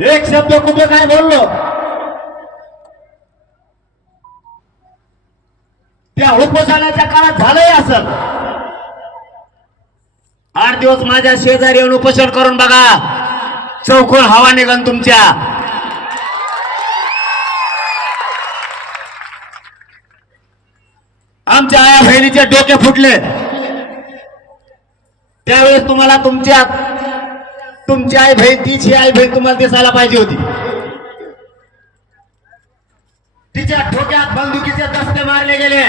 एक शब्द कुठे काय बोललो? त्या उपोषणाच्या काळात झालंय असं. आठ दिवस माझ्या शेजारी येऊन उपोषण करून बघा. चौकोन हवा निघन तुमच्या. आमच्या आया बहिणीचे डोके फुटले. त्यावेळेस तुम्हाला तुमच्या तुमची आई बहीण तिची आई बहीण तुम्हाला दिसायला पाहिजे होती. तिच्या ठोक्यात बंदुकीचे दस्ते मारले गेले.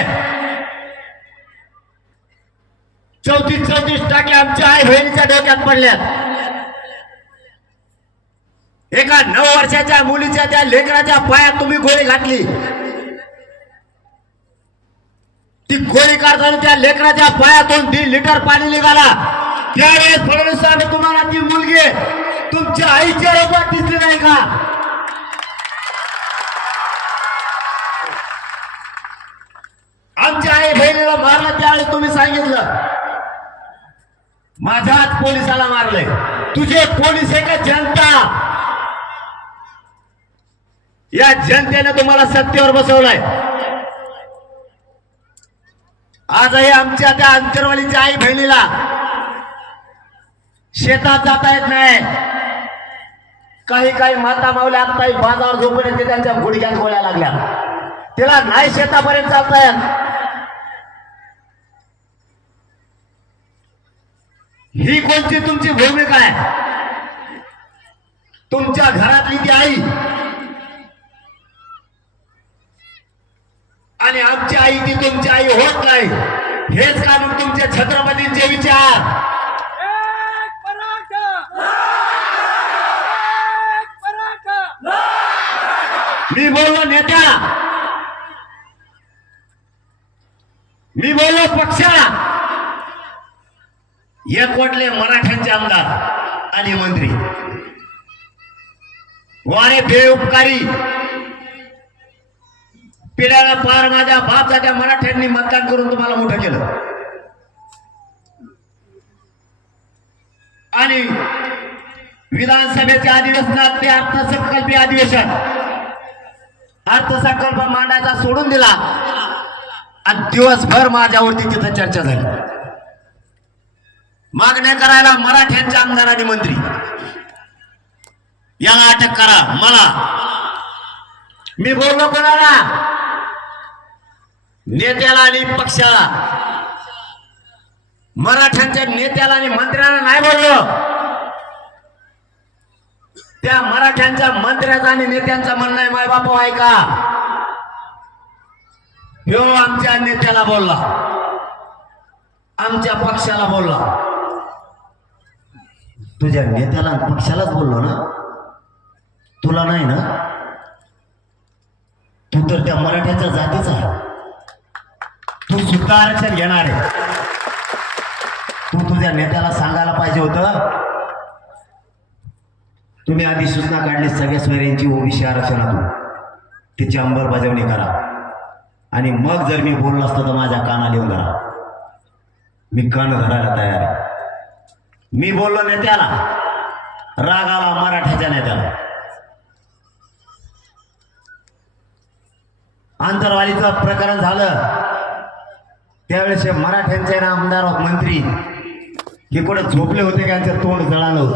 चौतीस चौतीस टाके आमच्या आई बहिणीच्या डोक्यात पडल्यात. एका नऊ वर्षाच्या मुलीच्या त्या लेकराच्या पायात तुम्ही गोळी घातली. ती गोळी काढताना त्या लेकराच्या पायातून दीड लिटर पाणी निघाला. त्यावेळेस फडणवीस साहेब तुम्हाला ती मुलगी तुमच्या आईच्या रूपात दिसली नाही का? आमच्या आई बहिणीला मारलं त्यावेळेस तुम्ही सांगितलं. माझ्याच पोलिसाला मारलंय तुझे पोलीस आहे का जनता? या जनतेने तुम्हाला सत्तेवर बसवलंय. आजही आमच्या त्या अंतरवालीच्या आई बहिणीला शेतात जाता येत नाही. काही काही माता मावल्या आत्ताही झोपून ते त्यांच्या गुडघ्यात गोळ्या लागल्या. तिला नाही शेतापर्यंत चालता येत. ही कोणती तुमची भूमिका आहे? तुमच्या घरातली ती आई. आणि आमची आई ती तुमची आई होत नाही. हेच काढून तुमच्या छत्रपतींचे विचार एक मराठा एक मराठा मी बोललो नेत्याला मी बोललो पक्षाला एकवटले मराठ्यांचे आमदार आणि मंत्री. वारे बेउपकारी. पिढ्याला पार माझ्या बाप त्या मराठ्यांनी मतदान करून तुम्हाला मोठं केलं. आणि विधानसभेच्या अधिवेशनात ते अर्थसंकल्पीय अधिवेशन. अर्थसंकल्प मांडायचा सोडून दिला. आणि दिवसभर माझ्यावरती तिथं चर्चा झाली. मागण्या करायला मराठ्यांच्या आमदार आणि मंत्री. याला अटक करा मला. मी बोललो कोणाला नेत्याला आणि पक्षाला. मराठ्यांच्या नेत्याला आणि मंत्र्यांना नाही बोललो. त्या मराठ्यांच्या मंत्र्याचा आणि नेत्यांचं म्हणणं आहे माय बापू हो, ऐका. ह्यो आमच्या नेत्याला बोलला. आमच्या पक्षाला बोलला. तुझ्या नेत्याला पक्षालाच बोललो ना? तुला नाही ना? तू तर त्या मराठ्याच्या जातीचा आहे. तू सुद्धा आरक्षण घेणार आहे. तू तुझ्या नेत्याला सांगायला पाहिजे होतं तुम्ही आधी सूचना काढली सगळ्या सोयऱ्यांची ओबीसी आरक्षणातून तिची अंमलबजावणी करा. आणि मग जर मी बोललो असतो तर माझ्या कानाला येऊन धरा. मी कान धरायला तयार आहे. मी बोललो नेत्याला. राग आला मराठ्याच्या नेत्याला. आंतरवालीचं प्रकरण झालं. त्यावेळेस हे मराठ्यांचे ना आमदार मंत्री हे कुठे झोपले होते का? यांचं तोंड जळालं होतं.